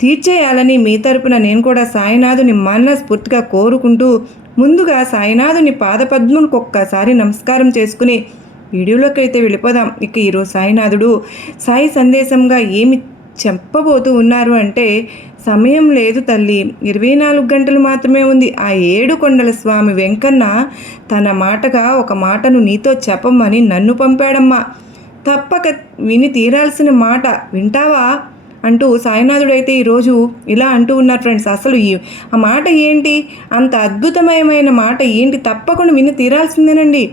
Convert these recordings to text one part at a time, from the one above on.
తీర్చేయాలని మీ తరపున నేను కూడా సాయినాథుని మనస్ఫూర్తిగా కోరుకుంటూ ముందుగా సాయినాథుని పాదపద్మునికి ఒక్కసారి నమస్కారం చేసుకుని వీడియోలోకి అయితే వెళ్ళిపోదాం. ఇక ఈరోజు సాయినాథుడు సాయి సందేశంగా ఏమి చెప్పబోతూ ఉన్నారు అంటే సమయం లేదు తల్లి ఇరవై నాలుగు గంటలు మాత్రమే ఉంది. ఆ ఏడు కొండల స్వామి వెంకన్న తన మాటగా ఒక మాటను నీతో చెప్పమని నన్ను పంపాడమ్మా. తప్పక విని తీరాల్సిన మాట వింటావా? అంటూ సాయినాథుడైతే ఈరోజు ఇలా అంటూ ఉన్నారు ఫ్రెండ్స్ అసలు ఈ ఆ మాట ఏంటి? అంత అద్భుతమయమైన మాట ఏంటి? తప్పకుండా విని తీరాల్సిందేనండి.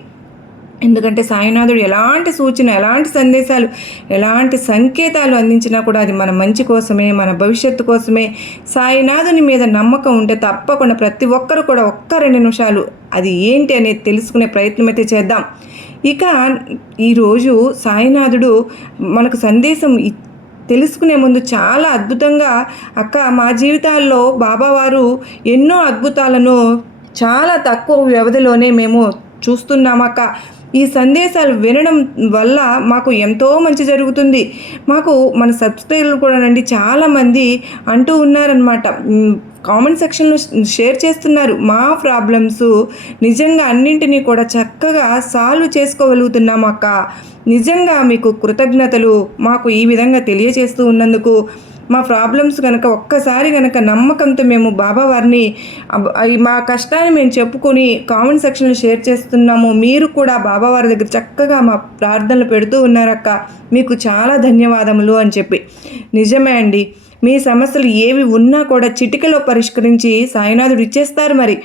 ఎందుకంటే సాయినాథుడు ఎలాంటి సూచన ఎలాంటి సందేశాలు ఎలాంటి సంకేతాలు అందించినా కూడా అది మన మంచి కోసమే మన భవిష్యత్తు కోసమే. సాయినాథుని మీద నమ్మకం ఉంటే తప్పకుండా ప్రతి ఒక్కరు కూడా ఒక్క రెండు నిమిషాలు అది ఏంటి అనేది తెలుసుకునే ప్రయత్నం అయితే చేద్దాం. ఇక ఈరోజు సాయినాథుడు మనకు సందేశం ఇ- తెలుసుకునే ముందు చాలా అద్భుతంగా అక్క మా జీవితాల్లో బాబావారు ఎన్నో అద్భుతాలను చాలా తక్కువ వ్యవధిలోనే మేము చూస్తున్నామక్క ఈ సందేశాలు వినడం వల్ల మాకు ఎంతో మంచి జరుగుతుంది. మాకు మన సబ్స్క్రైబర్లు కూడా నండి చాలామంది అంటూ ఉన్నారనమాట కామెంట్ సెక్షన్లో షేర్ చేస్తున్నారు. మా ప్రాబ్లమ్స్ నిజంగా అన్నింటినీ కూడా చక్కగా సాల్వ్ చేసుకోగలుగుతున్నాం అక్క. నిజంగా మీకు కృతజ్ఞతలు మాకు ఈ విధంగా తెలియజేస్తూ ఉన్నందుకు. మా ప్రాబ్లమ్స్ కనుక ఒక్కసారి కనుక నమ్మకంతో మేము బాబా వారిని మా కష్టాన్ని మేము చెప్పుకొని కామెంట్ సెక్షన్లో షేర్ చేస్తున్నాము. మీరు కూడా బాబా వారి దగ్గర చక్కగా మా ప్రార్థనలు పెడుతూ ఉన్నారక్క. మీకు చాలా ధన్యవాదములు అని చెప్పి. నిజమే అండి. మీ సమస్యలు ఏవి ఉన్నా కూడా చిటికలో పరిష్కరించి సాయినాథుడు ఇచ్చేస్తారు మరి.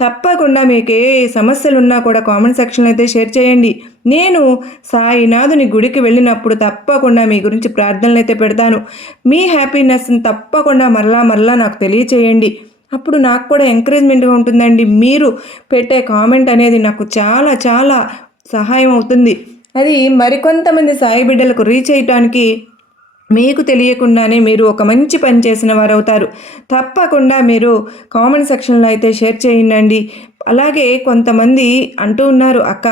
తప్పకుండా మీకు ఏ సమస్యలు ఉన్నా కూడా కామెంట్ సెక్షన్లో అయితే షేర్ చేయండి. నేను సాయినాథుని గుడికి వెళ్ళినప్పుడు తప్పకుండా మీ గురించి ప్రార్థనలు అయితే పెడతాను. మీ హ్యాపీనెస్ని తప్పకుండా మరలా మరలా నాకు తెలియచేయండి. అప్పుడు నాకు కూడా ఎంకరేజ్మెంట్గా ఉంటుందండి. మీరు పెట్టే కామెంట్ అనేది నాకు చాలా చాలా సహాయం అవుతుంది. అది మరికొంతమంది సాయి బిడ్డలకు రీచ్ అయ్యటానికి మీకు తెలియకుండానే మీరు ఒక మంచి పని చేసిన వారు అవుతారు తప్పకుండా మీరు కామెంట్ సెక్షన్లో అయితే షేర్ చేయండి అలాగే కొంతమంది అంటూ ఉన్నారు అక్క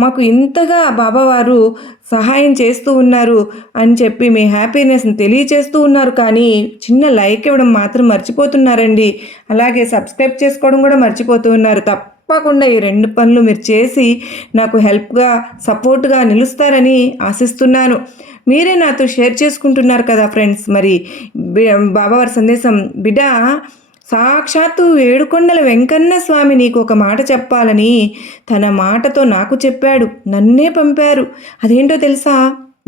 మాకు ఇంతగా బాబావారు సహాయం చేస్తూ ఉన్నారు అని చెప్పి మీ హ్యాపీనెస్ని తెలియచేస్తూ ఉన్నారు. కానీ చిన్న లైక్ ఇవ్వడం మాత్రం మర్చిపోతున్నారండి. అలాగే సబ్స్క్రైబ్ చేసుకోవడం కూడా మర్చిపోతూ ఉన్నారు. తప్ప తప్పకుండా ఈ రెండు పనులు మీరు చేసి నాకు హెల్ప్గా సపోర్ట్గా నిలుస్తారని ఆశిస్తున్నాను. మీరే నాతో షేర్ చేసుకుంటున్నారు కదా ఫ్రెండ్స్. మరి బాబా వారి సందేశం బిడ్డ సాక్షాత్తు ఏడుకొండల వెంకన్న స్వామి నీకు ఒక మాట చెప్పాలని తన మాటతో నాకు చెప్పాడు. నన్నే పంపారు. అదేంటో తెలుసా?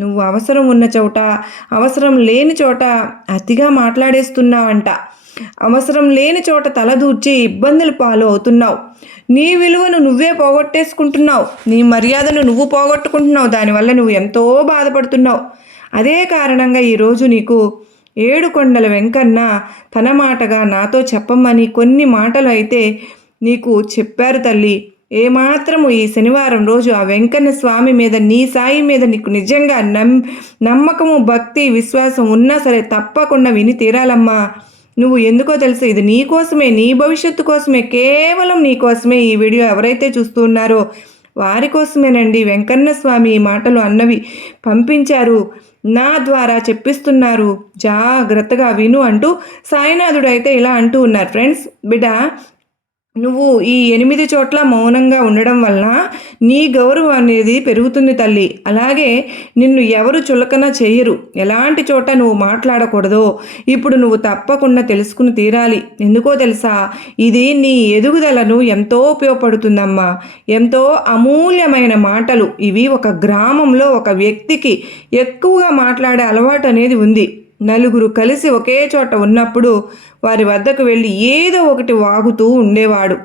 నువ్వు అవసరం ఉన్న చోట అవసరం లేని చోట అతిగా మాట్లాడేస్తున్నావంట. అవసరం లేని చోట తలదూర్చి ఇబ్బందులు పాలు అవుతున్నావు నీ విలువను నువ్వే పోగొట్టేసుకుంటున్నావు. నీ మర్యాదను నువ్వు పోగొట్టుకుంటున్నావు. దానివల్ల నువ్వు ఎంతో బాధపడుతున్నావు. అదే కారణంగా ఈరోజు నీకు ఏడుకొండల వెంకన్న తన మాటగా నాతో చెప్పమని కొన్ని మాటలు అయితే నీకు చెప్పారు తల్లి. ఏమాత్రము ఈ శనివారం రోజు ఆ వెంకన్న స్వామి మీద నీ సాయి మీద నీకు నిజంగా నమ్ నమ్మకము భక్తి విశ్వాసం ఉన్నా సరే తప్పకుండా విని తీరాలమ్మా. నువ్వు ఎందుకో తెలుసు ఇది నీ కోసమే నీ భవిష్యత్తు కోసమే కేవలం నీ కోసమే ఈ వీడియో ఎవరైతే చూస్తున్నారో వారి కోసమేనండి. వెంకన్న స్వామి ఈ మాటలు అన్నవి పంపించారు నా ద్వారా చెప్పిస్తున్నారు. జాగ్రత్తగా విను అంటూ సాయినాథుడు అయితే ఇలా అంటూ ఉన్నారు. ఫ్రెండ్స్ బిడ్డ నువ్వు ఈ ఎనిమిది చోట్ల మౌనంగా ఉండడం వలన నీ గౌరవం అనేది పెరుగుతుంది తల్లి. అలాగే నిన్ను ఎవరు చులకన చేయరు. ఎలాంటి చోట నువ్వు మాట్లాడకూడదో ఇప్పుడు నువ్వు తప్పకుండా తెలుసుకుని తీరాలి. ఎందుకో తెలుసా? ఇది నీ ఎదుగుదలను ఎంతో ఉపయోగపడుతుందమ్మా. ఎంతో అమూల్యమైన మాటలు. ఇవి ఒక గ్రామంలో ఒక వ్యక్తికి ఎక్కువగా మాట్లాడే అలవాటు అనేది ఉంది. నలుగురు కలిసి ఒకే చోట ఉన్నప్పుడు వారి వద్దకు వెళ్ళి ఏదో ఒకటి వాగుతూ ఉండేవాడు.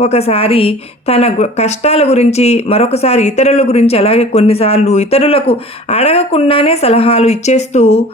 ఒకసారి తన కష్టాల గురించి మరొకసారి ఇతరుల గురించి అలాగే కొన్నిసార్లు ఇతరులకు అడగకుండానే సలహాలు ఇచ్చేస్తూ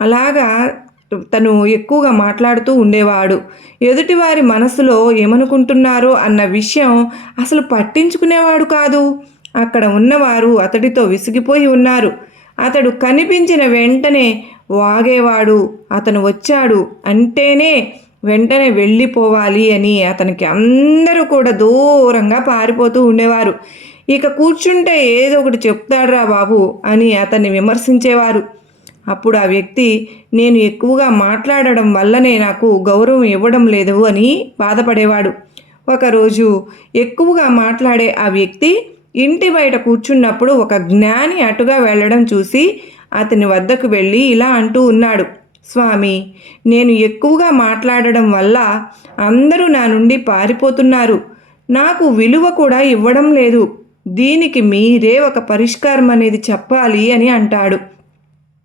అలాగా తను ఎక్కువగా మాట్లాడుతూ ఉండేవాడు. ఎదుటివారి మనసులో ఏమనుకుంటున్నారో అన్న విషయం అసలు పట్టించుకునేవాడు కాదు. అక్కడ ఉన్నవారు అతడితో విసిగిపోయి ఉన్నారు. అతడు కనిపించిన వెంటనే వాగేవాడు అతను వచ్చాడు అంటేనే వెంటనే వెళ్ళిపోవాలి అని అతనికి అందరూ కూడా దూరంగా పారిపోతూ ఉండేవారు. ఇక కూర్చుంటే ఏదో ఒకటి చెప్తాడ్రా బాబు అని అతన్ని విమర్శించేవారు. అప్పుడు ఆ వ్యక్తి నేను ఎక్కువగా మాట్లాడడం వల్లనే నాకు గౌరవం ఇవ్వడం లేదు అని బాధపడేవాడు. ఒకరోజు ఎక్కువగా మాట్లాడే ఆ వ్యక్తి ఇంటి బయట కూర్చున్నప్పుడు ఒక జ్ఞాని అటుగా వెళ్ళడం చూసి అతని వద్దకు వెళ్ళి ఇలా అంటూ ఉన్నాడు. స్వామి నేను ఎక్కువగా మాట్లాడడం వల్ల అందరూ నా నుండి పారిపోతున్నారు. నాకు విలువ కూడా ఇవ్వడం లేదు. దీనికి మీరే ఒక పరిష్కారం అనేది చెప్పాలి అని అంటాడు.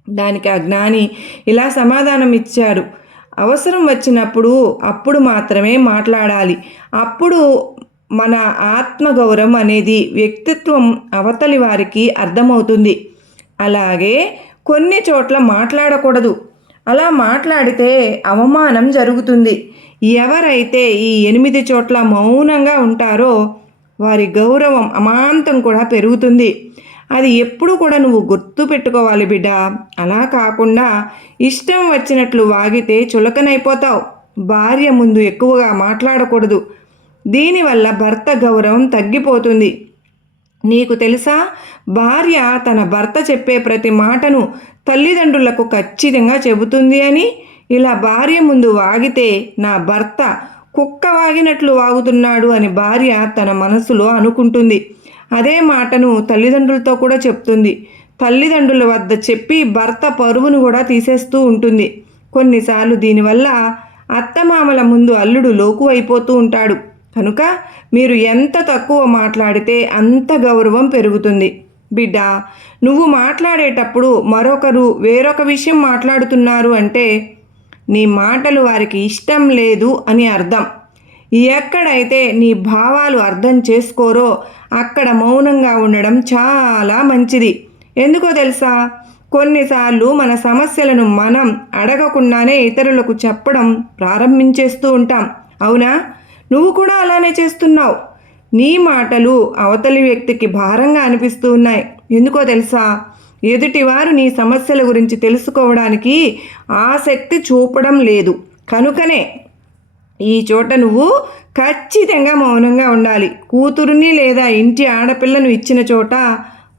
దానికి ఆ జ్ఞాని ఇలా సమాధానం ఇచ్చాడు. అవసరం వచ్చినప్పుడు అప్పుడు మాత్రమే మాట్లాడాలి. అప్పుడు మన ఆత్మగౌరవం అనేది వ్యక్తిత్వం అవతలి వారికి అర్థమవుతుంది. అలాగే కొన్ని చోట్ల మాట్లాడకూడదు. అలా మాట్లాడితే అవమానం జరుగుతుంది. ఎవరైతే ఈ ఎనిమిది చోట్ల మౌనంగా ఉంటారో వారి గౌరవం అమాంతం కూడా పెరుగుతుంది. అది ఎప్పుడు కూడా నువ్వు గుర్తు పెట్టుకోవాలి బిడ్డ. అలా కాకుండా ఇష్టం వచ్చినట్లు వాగితే చులకనైపోతావు. భార్య ముందు ఎక్కువగా మాట్లాడకూడదు. దీనివల్ల భర్త గౌరవం తగ్గిపోతుంది. నీకు తెలుసా? భార్య తన భర్త చెప్పే ప్రతి మాటను తల్లిదండ్రులకు ఖచ్చితంగా చెబుతుంది అని? ఇలా భార్య ముందు వాగితే నా భర్త కుక్క వాగినట్లు వాగుతున్నాడు అని భార్య తన మనసులో అనుకుంటుంది. అదే మాటను తల్లిదండ్రులతో కూడా చెప్తుంది. తల్లిదండ్రుల వద్ద చెప్పి భర్త పరువును కూడా తీసేస్తూ ఉంటుంది. కొన్నిసార్లు దీనివల్ల అత్తమామల ముందు అల్లుడు లోకు అయిపోతూ ఉంటాడు. కనుక మీరు ఎంత తక్కువ మాట్లాడితే అంత గౌరవం పెరుగుతుంది. బిడ్డ నువ్వు మాట్లాడేటప్పుడు మరొకరు వేరొక విషయం మాట్లాడుతున్నారు అంటే నీ మాటలు వారికి ఇష్టం లేదు అని అర్థం. ఎక్కడైతే నీ భావాలు అర్థం చేసుకోరో అక్కడ మౌనంగా ఉండడం చాలా మంచిది. ఎందుకో తెలుసా? కొన్నిసార్లు మన సమస్యలను మనం అడగకుండానే ఇతరులకు చెప్పడం ప్రారంభించేస్తూ ఉంటాం. అవునా? నువ్వు కూడా అలానే చేస్తున్నావు. నీ మాటలు అవతలి వ్యక్తికి భారంగా అనిపిస్తూ ఉన్నాయి ఎందుకో తెలుసా? ఎదుటివారు నీ సమస్యల గురించి తెలుసుకోవడానికి ఆసక్తి చూపడం లేదు. కనుకనే ఈ చోట నువ్వు ఖచ్చితంగా మౌనంగా ఉండాలి. కూతురుని లేదా ఇంటి ఆడపిల్లను ఇచ్చిన చోట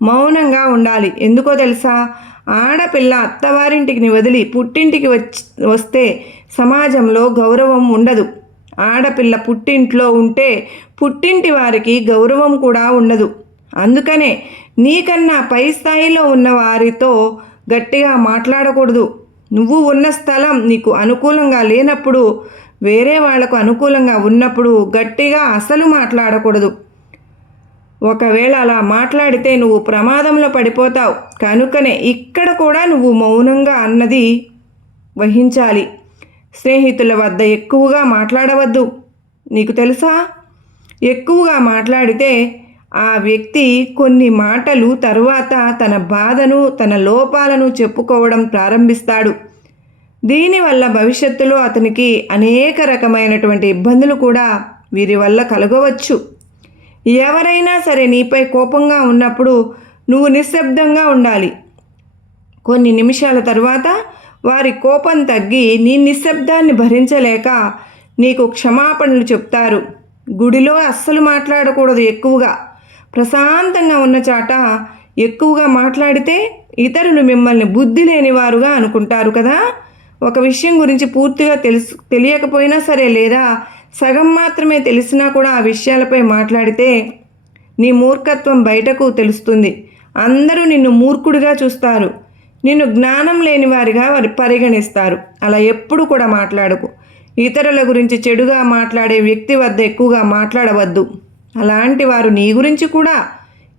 మౌనంగా ఉండాలి. ఎందుకో తెలుసా? ఆడపిల్ల అత్తవారింటికి వదిలి పుట్టింటికి వచ్చి వస్తే సమాజంలో గౌరవం ఉండదు. ఆడపిల్ల పుట్టింట్లో ఉంటే పుట్టింటి వారికి గౌరవం కూడా ఉండదు. అందుకనే నీకన్నా పై స్థాయిలో ఉన్న వారితో గట్టిగా మాట్లాడకూడదు. నువ్వు ఉన్న స్థలం నీకు అనుకూలంగా లేనప్పుడు వేరే వాళ్ళకు అనుకూలంగా ఉన్నప్పుడు గట్టిగా అసలు మాట్లాడకూడదు. ఒకవేళ అలా మాట్లాడితే నువ్వు ప్రమాదంలో పడిపోతావు. కనుకనే ఇక్కడ కూడా నువ్వు మౌనంగా అన్నది వహించాలి. స్నేహితుల వద్ద ఎక్కువగా మాట్లాడవద్దు. నీకు తెలుసా? ఎక్కువగా మాట్లాడితే ఆ వ్యక్తి కొన్ని మాటలు తరువాత తన బాధను తన లోపాలను చెప్పుకోవడం ప్రారంభిస్తాడు. దీనివల్ల భవిష్యత్తులో అతనికి అనేక రకమైనటువంటి ఇబ్బందులు కూడా వీరి వల్ల కలగవచ్చు. ఎవరైనా సరే నీపై కోపంగా ఉన్నప్పుడు నువ్వు నిశ్శబ్దంగా ఉండాలి. కొన్ని నిమిషాల తరువాత వారి కోపం తగ్గి నీ నిశ్శబ్దాన్ని భరించలేక నీకు క్షమాపణలు చెప్తారు. గుడిలో అస్సలు మాట్లాడకూడదు ఎక్కువగా. ప్రశాంతంగా ఉన్న చాట ఎక్కువగా మాట్లాడితే ఇతరులు మిమ్మల్ని బుద్ధి లేనివారుగా అనుకుంటారు కదా? ఒక విషయం గురించి పూర్తిగా తెలుసు తెలియకపోయినా సరే లేదా సగం మాత్రమే తెలిసినా కూడా ఆ విషయాలపై మాట్లాడితే నీ మూర్ఖత్వం బయటకు తెలుస్తుంది. అందరూ నిన్ను మూర్ఖుడిగా చూస్తారు. నిన్ను జ్ఞానం లేని వారిగా వారి పరిగణిస్తారు. అలా ఎప్పుడు కూడా మాట్లాడకు. ఇతరుల గురించి చెడుగా మాట్లాడే వ్యక్తి వద్ద ఎక్కువగా మాట్లాడవద్దు. అలాంటి వారు నీ గురించి కూడా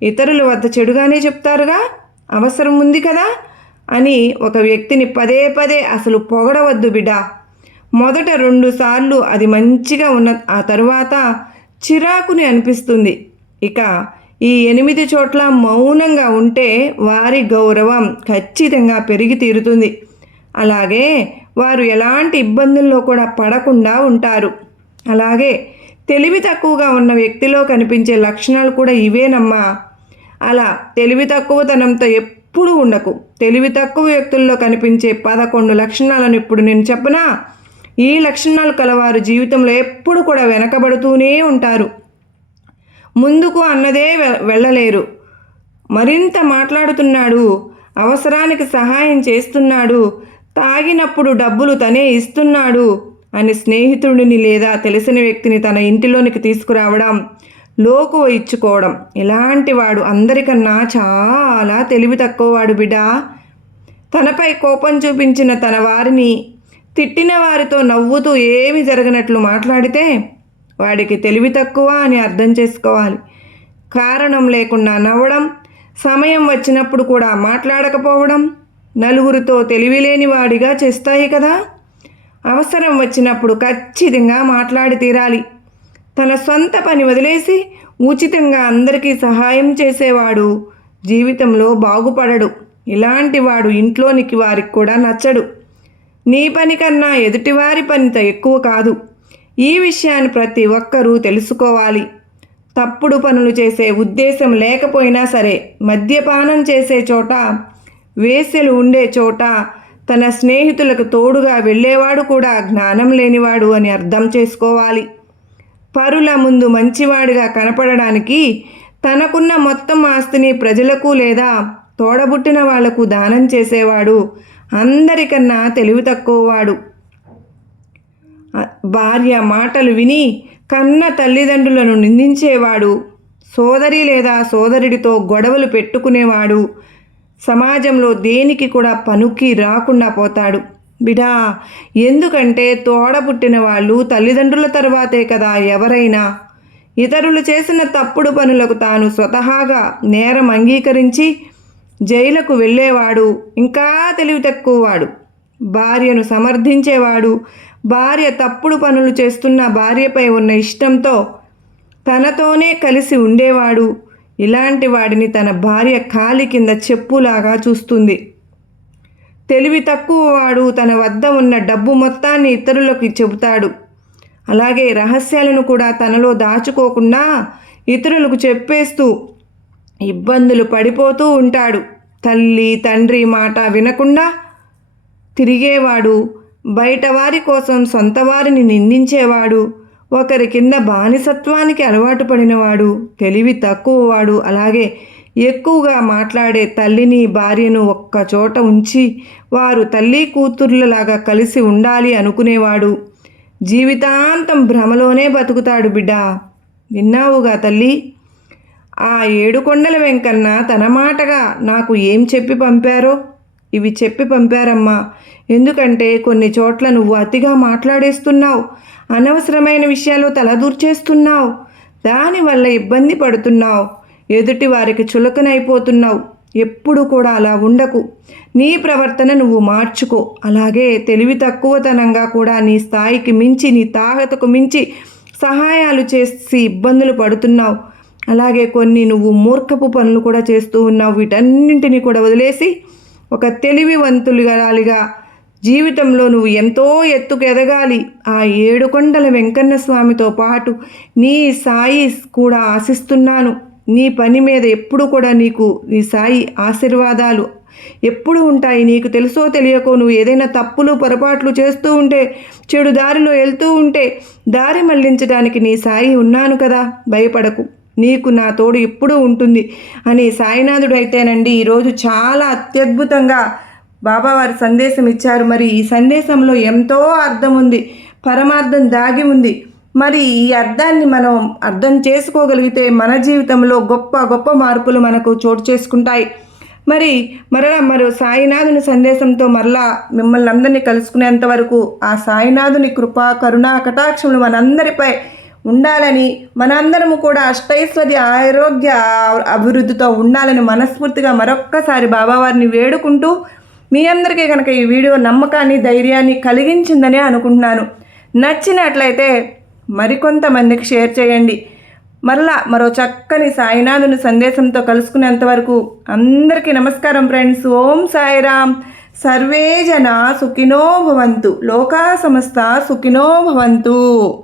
ఇతరుల వద్ద చెడుగానే చెప్తారుగా? అవసరం ఉంది కదా? అని ఒక వ్యక్తిని పదే పదే అసలు పొగడవద్దు బిడ్డ. మొదట రెండు సార్లు అది మంచిగా ఉన్న ఆ తర్వాత చిరాకుని అనిపిస్తుంది. ఇక ఈ ఎనిమిది చోట్ల మౌనంగా ఉంటే వారి గౌరవం ఖచ్చితంగా పెరిగి తీరుతుంది. అలాగే వారు ఎలాంటి ఇబ్బందుల్లో కూడా పడకుండా ఉంటారు. అలాగే తెలివి తక్కువగా ఉన్న వ్యక్తిలో కనిపించే లక్షణాలు కూడా ఇవేనమ్మా. అలా తెలివి తక్కువతనంతో ఎప్పుడూ ఉండకు. తెలివి తక్కువ వ్యక్తుల్లో కనిపించే పదకొండు లక్షణాలను ఇప్పుడు నేను చెప్పనా? ఈ లక్షణాలు కలవారు జీవితంలో ఎప్పుడు కూడా వెనకబడుతూనే ఉంటారు. ముందుకు అన్నదే వె- వెళ్ళలేరు. మరింత మాట్లాడుతున్నాడు అవసరానికి సహాయం చేస్తున్నాడు తాగినప్పుడు డబ్బులు తనే ఇస్తున్నాడు అని స్నేహితుడిని లేదా తెలిసిన వ్యక్తిని తన ఇంటిలోనికి తీసుకురావడం లోకువ ఇచ్చుకోవడం ఇలాంటి వాడు అందరికన్నా చాలా తెలివి తక్కువవాడు బిడా. తనపై కోపం చూపించిన తన వారిని తిట్టిన వారితో నవ్వుతూ ఏమి జరగనట్లు మాట్లాడితే వాడికి తెలివి తక్కువ అని అర్థం చేసుకోవాలి. కారణం లేకుండా నవ్వడం సమయం వచ్చినప్పుడు కూడా మాట్లాడకపోవడం నలుగురితో తెలివిలేని వాడిగా చేస్తాయి కదా. అవసరం వచ్చినప్పుడు ఖచ్చితంగా మాట్లాడి తీరాలి. తన సొంత పని వదిలేసి ఉచితంగా అందరికీ సహాయం చేసేవాడు జీవితంలో బాగుపడడు. ఇలాంటి వాడు ఇంట్లోనికి వారికి కూడా నచ్చడు. నీ పని కన్నా ఎదుటివారి పనిత ఎక్కువ కాదు. ఈ విషయాన్ని ప్రతి ఒక్కరూ తెలుసుకోవాలి. తప్పుడు పనులు చేసే ఉద్దేశం లేకపోయినా సరే మద్యపానం చేసే చోట వేసెలు ఉండే చోట తన స్నేహితులకు తోడుగా వెళ్ళేవాడు కూడా జ్ఞానం లేనివాడు అని అర్థం చేసుకోవాలి. పరుల ముందు మంచివాడిగా కనపడడానికి తనకున్న మొత్తం ఆస్తిని ప్రజలకు లేదా తోడబుట్టిన వాళ్ళకు దానం చేసేవాడు అందరికన్నా తెలివి తక్కువవాడు. భార్య మాటలు విని కన్న తల్లిదండ్రులను నిందించేవాడు సోదరి లేదా సోదరుడితో గొడవలు పెట్టుకునేవాడు సమాజంలో దేనికి కూడా పనికి రాకుండా పోతాడు. బిడా ఎందుకంటే తోడ పుట్టిన వాళ్ళు తల్లిదండ్రుల తర్వాతే కదా ఎవరైనా. ఇతరులు చేసిన తప్పుడు పనులకు తాను స్వతహాగా నేరం అంగీకరించి జైలుకు వెళ్ళేవాడు ఇంకా తెలివి తక్కువవాడు. భార్యను సమర్థించేవాడు భార్య తప్పుడు పనులు చేస్తున్న భార్యపై ఉన్న ఇష్టంతో తనతోనే కలిసి ఉండేవాడు. ఇలాంటి వాడిని తన భార్య కాలి కింద చెప్పులాగా చూస్తుంది. తెలివి తక్కువ వాడు తన వద్ద ఉన్న డబ్బు మొత్తాన్ని ఇతరులకు చెబుతాడు. అలాగే రహస్యాలను కూడా తనలో దాచుకోకుండా ఇతరులకు చెప్పేస్తూ ఇబ్బందులు పడిపోతూ ఉంటాడు. తల్లి తండ్రి మాట వినకుండా తిరిగేవాడు. బయట వారి కోసం సొంత వారిని నిందించేవాడు ఒకరి కింద బానిసత్వానికి అలవాటు పడినవాడు తెలివి తక్కువవాడు అలాగే ఎక్కువగా మాట్లాడే తల్లిని భార్యను ఒక్క చోట ఉంచి వారు తల్లి కూతుర్లలాగా కలిసి ఉండాలి అనుకునేవాడు. జీవితాంతం భ్రమలోనే బతుకుతాడు బిడ్డ. విన్నావుగా తల్లి? ఆ ఏడుకొండల వెంకన్న తన మాటగా నాకు ఏం చెప్పి పంపారో? ఇవి చెప్పి పంపారమ్మా. ఎందుకంటే కొన్ని చోట్ల నువ్వు అతిగా మాట్లాడేస్తున్నావు. అనవసరమైన విషయాలు తలదూర్చేస్తున్నావు. దానివల్ల ఇబ్బంది పడుతున్నావు. ఎదుటి వారికి చులకనైపోతున్నావు. ఎప్పుడు కూడా అలా ఉండకు. నీ ప్రవర్తన నువ్వు మార్చుకో. అలాగే తెలివి తక్కువతనంగా కూడా నీ స్థాయికి మించి నీ తాహతకు మించి సహాయాలు చేసి ఇబ్బందులు పడుతున్నావు. అలాగే కొన్ని నువ్వు మూర్ఖపు పనులు కూడా చేస్తూ ఉన్నావు. వీటన్నింటినీ కూడా వదిలేసి ఒక తెలివివంతులుగాలిగా జీవితంలో నువ్వు ఎంతో ఎత్తుకు ఎదగాలి. ఆ ఏడు కొండల వెంకన్న స్వామితో పాటు నీ సాయి కూడా ఆశిస్తున్నాను. నీ పని మీద ఎప్పుడు కూడా నీకు నీ సాయి ఆశీర్వాదాలు ఎప్పుడు ఉంటాయి నీకు తెలుసో తెలియకో నువ్వు ఏదైనా తప్పులు పొరపాట్లు చేస్తూ ఉంటే చెడు దారిలో వెళ్తూ ఉంటే దారి మళ్ళించడానికి నీ సాయి ఉన్నాను కదా. భయపడకు. నీకు నా తోడు ఎప్పుడూ ఉంటుంది అని సాయినాథుడు అయితేనండి ఈరోజు చాలా అత్యద్భుతంగా బాబావారి సందేశం ఇచ్చారు. మరి ఈ సందేశంలో ఎంతో అర్థం ఉంది పరమార్థం దాగి ఉంది. మరి ఈ అర్థాన్ని మనం అర్థం చేసుకోగలిగితే మన జీవితంలో గొప్ప గొప్ప మార్పులు మనకు చోటు చేసుకుంటాయి. మరి మరలా మరో సాయినాథుని సందేశంతో మరలా మిమ్మల్ని అందరినీ కలుసుకునేంత వరకు ఆ సాయినాథుని కృప కరుణా కటాక్షములు మనందరిపై ఉండాలని మనందరము కూడా అష్టైశ్వర్య ఆరోగ్య అభివృద్ధితో ఉండాలని మనస్ఫూర్తిగా మరొక్కసారి బాబావారిని వేడుకుంటూ మీ అందరికీ కనుక ఈ వీడియో నమ్మకాన్ని ధైర్యాన్ని కలిగించిందని అనుకుంటున్నాను. నచ్చినట్లయితే మరికొంతమందికి షేర్ చేయండి. మరలా మరో చక్కని సాయినాథుని సందేశంతో కలుసుకునేంత వరకు అందరికీ నమస్కారం ఫ్రెండ్స్. ఓం సాయిరామ్. సర్వే జన సుఖినో భవంతు. లోకా సమస్త సుఖినో భవంతు.